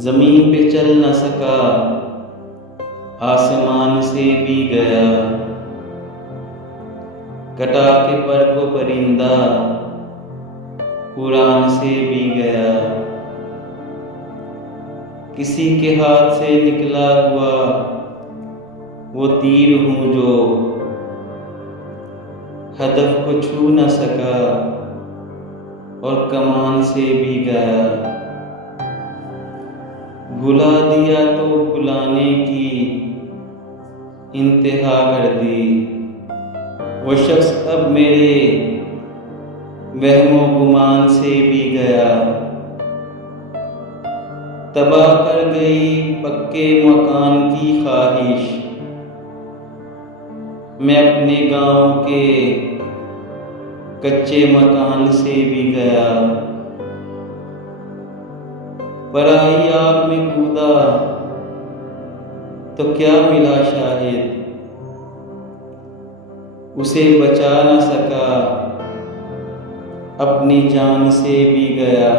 जमीन पे चल न सका, आसमान से भी गया। कटा के पर को परिंदा, कुरान से भी गया। किसी के हाथ से निकला हुआ वो तीर हूँ जो हदफ को छू न सका और कमान से भी गया। भुला दिया तो भुलाने की इंतहा कर दी। वो शख्स अब मेरे वहमो गुमान से भी गया। तबाह कर गई पक्के मकान की ख्वाहिश, मैं अपने गांव के कच्चे मकान से भी गया। पराई आग में कूदा तो क्या मिला शाहिद, उसे बचा न सका अपनी जान से भी गया।